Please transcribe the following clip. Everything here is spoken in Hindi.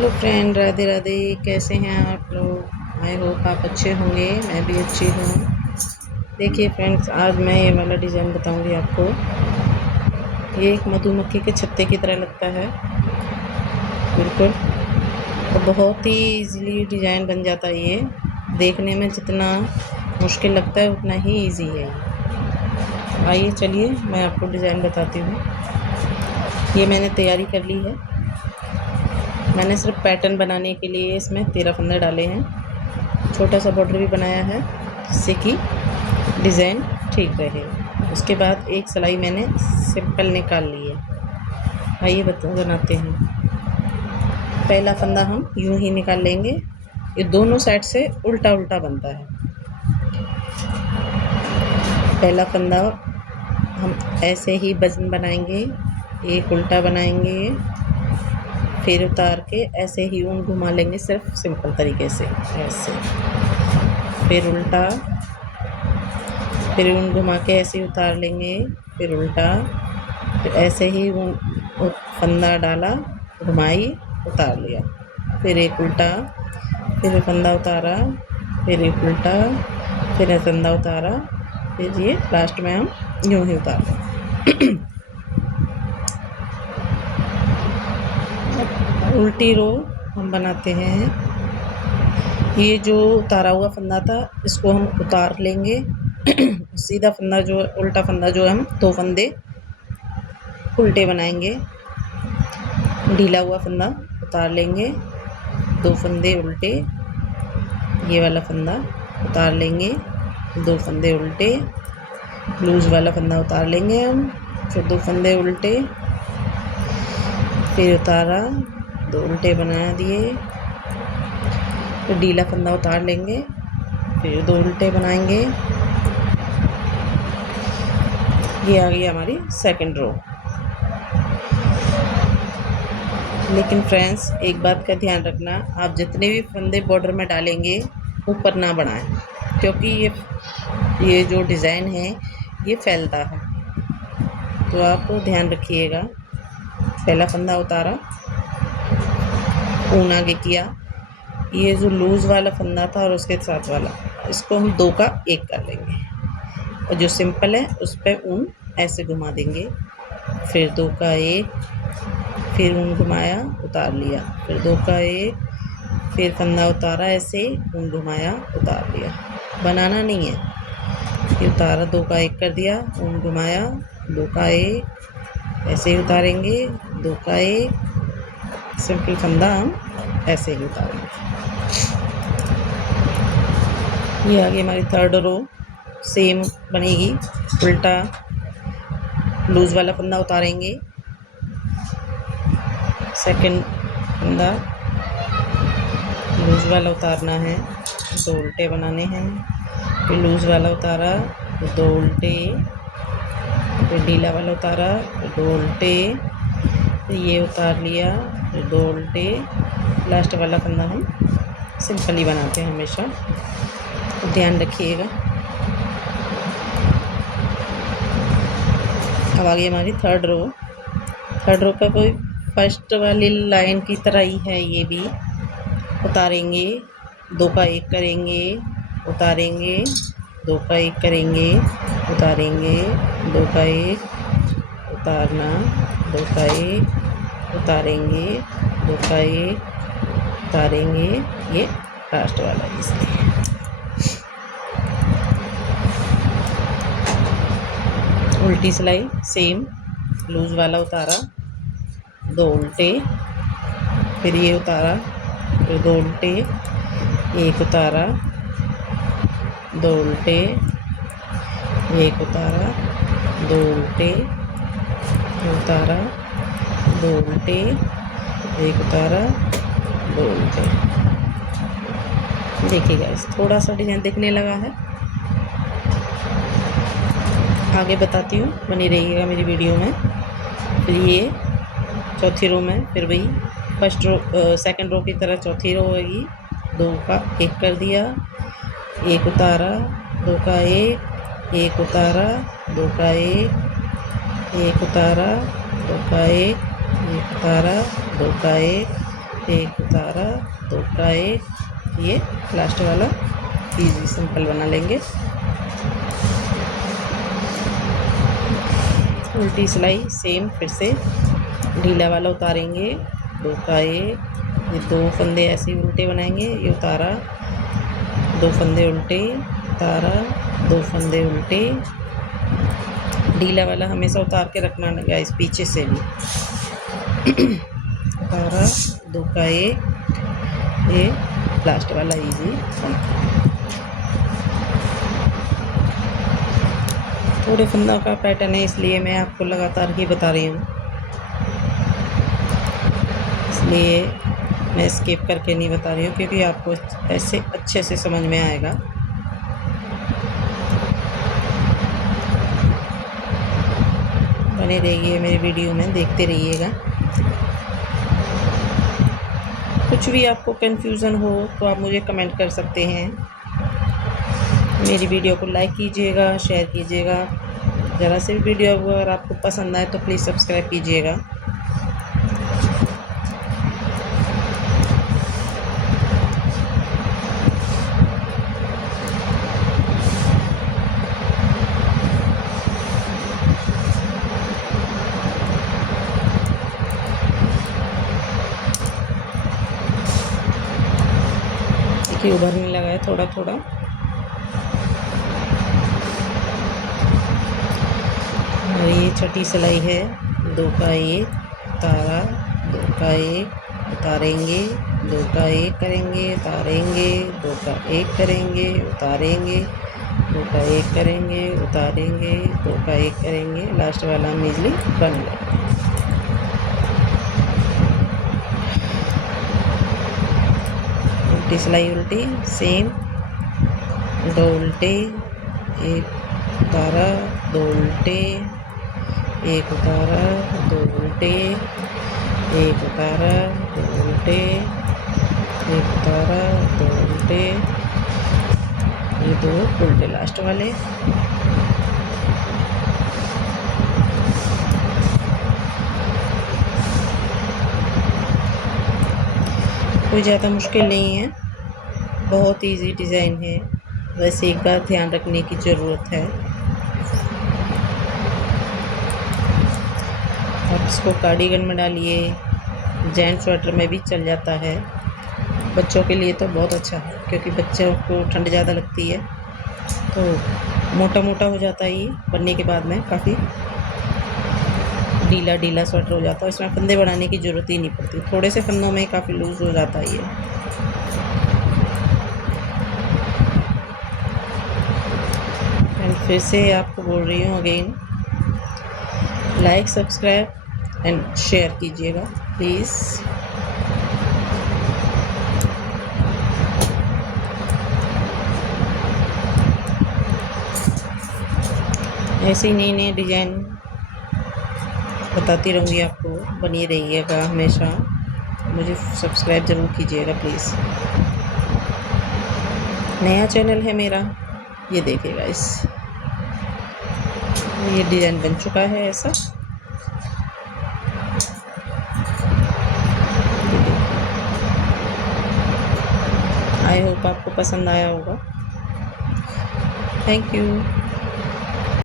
Hello friend, Radhe Radhe. कैसे हैं आप लोग? आई होप आप अच्छे होंगे। मैं भी अच्छी हूँ। देखिए फ्रेंड्स, आज मैं ये वाला डिज़ाइन बताऊंगी आपको। ये एक मधुमक्खी के छत्ते की तरह लगता है बिल्कुल। तो बहुत ही इजीली डिज़ाइन बन जाता है। ये देखने में जितना मुश्किल लगता है उतना ही इजी है ये। आइए चलिए मैं आपको डिज़ाइन बताती हूँ। ये मैंने तैयारी कर ली है। मैंने सिर्फ पैटर्न बनाने के लिए इसमें 13 फंदे डाले हैं। छोटा सा बॉर्डर भी बनाया है जिससे कि डिज़ाइन ठीक रहे। उसके बाद एक सिलाई मैंने सिंपल निकाल ली है। आइए बनाते हैं। पहला फंदा हम यूं ही निकाल लेंगे। ये दोनों साइड से उल्टा उल्टा बनता है। पहला फंदा हम ऐसे ही वजन बनाएंगे, एक उल्टा बनाएंगे, फिर उतार के ऐसे ही ऊन घुमा लेंगे, सिर्फ सिंपल तरीके से ऐसे, फिर उल्टा, फिर ऊन घुमा के ऐसे ही उतार लेंगे, फिर उल्टा, फिर ऐसे ही ऊन फंदा डाला, घुमाई, उतार लिया, फिर एक उल्टा, फिर फंदा उतारा, फिर एक उल्टा, फिर फंदा उतारा, फिर ये लास्ट में हम यूं ही उतार उल्टी रो हम बनाते हैं। ये जो उतारा हुआ फंदा था इसको हम उतार लेंगे। सीधा फंदा जो उल्टा फंदा जो हम 2 फंदे उल्टे बनाएंगे। ढीला हुआ फंदा उतार लेंगे, 2 फंदे उल्टे, ये वाला फंदा उतार लेंगे, 2 फंदे उल्टे, लूज वाला फंदा उतार लेंगे हम, फिर 2 फंदे उल्टे, फिर उतारा, 2 उल्टे बना दिए, फिर ढीला फंदा उतार लेंगे, फिर 2 उल्टे बनाएंगे। ये आ गई हमारी सेकंड रो। लेकिन फ्रेंड्स, एक बात का ध्यान रखना, आप जितने भी फंदे बॉर्डर में डालेंगे ऊपर ना बढ़ाएं, क्योंकि ये जो डिज़ाइन है ये फैलता है, तो आप ध्यान रखिएगा। पहला फंदा उतारा, ऊन आगे किया, ये जो लूज़ वाला फंदा था और उसके साथ वाला, इसको हम 2 का 1 कर लेंगे, और जो सिंपल है उस पर ऊन ऐसे घुमा देंगे, फिर 2 का 1, फिर ऊन घुमाया, उतार लिया, फिर 2 का 1, फिर फंदा उतारा, ऐसे ऊन घुमाया, उतार लिया। बनाना नहीं है, ये उतारा, 2 का 1 कर दिया, ऊन घुमाया, 2 का 1, ऐसे ही उतारेंगे, 2 का 1, सिंपल फंदा हम ऐसे ही उतारेंगे। ये आ गई हमारी थर्ड रो। सेम बनेगी, उल्टा लूज वाला फंदा उतारेंगे, सेकंड फंदा लूज वाला उतारना है, 2 उल्टे बनाने हैं, फिर लूज वाला उतारा, 2 उल्टे, फिर ढीला वाला उतारा, फिर 2 उल्टे, फिर ये उतार लिया, फिर 2 उल्टे। लास्ट वाला फंदा हम सिंपल ही बनाते हैं हमेशा, तो ध्यान रखिएगा। अब आ गई हमारी थर्ड रो। थर्ड रो का कोई फर्स्ट वाली लाइन की तरह ही है, ये भी उतारेंगे, 2 का 1 करेंगे, उतारेंगे, 2 का 1 करेंगे, उतारेंगे, 2 का 1, उतारना, 2 का 1, उतारेंगे, 2 का 1, उतारेंगे, ये लास्ट वाला इसलिए। उल्टी सिलाई सेम, लूज वाला उतारा, 2 उल्टे, फिर ये उतारा, फिर 2 उल्टे, 1 उतारा, 2 उल्टे, 1 उतारा, 2 उल्टे, उतारा, 2 उल्टे, 1 उतारा, 2 उल्टे। देखिए गाइस, थोड़ा सा डिज़ाइन दिखने लगा है। आगे बताती हूँ, बनी रहिएगा मेरी वीडियो में। फिर ये चौथी रो में फिर वही फर्स्ट रो सेकंड रो की तरह चौथी रो होगी। 2 का 1 कर दिया, 1 उतारा, 2 का 1, 1 उतारा, 2 का 1, 1 उतारा, 2 का 1, 1 उतारा, 2 का 1, एक उतारा, 2 का 1, ये लास्ट वाला इजी सिंपल बना लेंगे। उल्टी सिलाई सेम फिर से ढीला वाला उतारेंगे, 2 का 1, ये 2 फंदे ऐसे ही उल्टे बनाएंगे, ये उतारा, 2 फंदे उल्टे, उतारा, 2 फंदे उल्टे। ढीला वाला हमेशा उतार के रखना है गाइस, पीछे से भी। उतारा, 2 का 1, ये लास्ट वाला इजी। थोड़े फंदा का पैटर्न है इसलिए मैं आपको लगातार ही बता रही हूँ, इसलिए मैं स्किप करके नहीं बता रही हूँ, क्योंकि आपको ऐसे अच्छे से समझ में आएगा। बने रहिए मेरे वीडियो में, देखते रहिएगा। कुछ भी आपको कन्फ्यूज़न हो तो आप मुझे कमेंट कर सकते हैं। मेरी वीडियो को लाइक कीजिएगा, शेयर कीजिएगा। ज़रा से भी वीडियो अगर आपको पसंद आए तो प्लीज़ सब्सक्राइब कीजिएगा। देखिए उभरने लगा है थोड़ा थोड़ा। और ये छठी सिलाई है, 2 का 1 उतारा, 2 का 1 उतारेंगे, 2 का 1 करेंगे, उतारेंगे, 2 का 1 करेंगे, उतारेंगे, 2 का 1 करेंगे, उतारेंगे, 2 का 1 करेंगे, लास्ट वाला हम इजली बन गए। उल्टी सिलाई उल्टी सेम, 2 उल्टे, 1 उतारा, 2 उल्टे, 1 उतारा, 2 उल्टे, 1 उतारा, 2 उल्टे, 1 उतारा, 2 उल्टे, ये 2 उल्टे लास्ट वाले। कोई ज़्यादा मुश्किल नहीं है, बहुत इजी डिज़ाइन है, बस एक बार ध्यान रखने की ज़रूरत है। आप इसको कार्डिगन में डालिए, जेंट्स स्वेटर में भी चल जाता है। बच्चों के लिए तो बहुत अच्छा है, क्योंकि बच्चों को ठंड ज़्यादा लगती है, तो मोटा मोटा हो जाता है ये बनने के बाद में, काफ़ी ढीला ढीला स्वेटर हो जाता है। इसमें फंदे बढ़ाने की ज़रूरत ही नहीं पड़ती, थोड़े से फंदों में काफ़ी लूज़ हो जाता है ये। एंड फिर से आपको बोल रही हूँ again, like subscribe and share कीजिएगा प्लीज़। ऐसे ही नए नए डिज़ाइन बताती रहूँगी आपको, बनी रहिएगा हमेशा। मुझे सब्सक्राइब ज़रूर कीजिएगा प्लीज़। नया चैनल है मेरा, ये देखिएगा इस, ये डिज़ाइन बन चुका है ऐसा। आई होप आपको पसंद आया होगा। Thank you.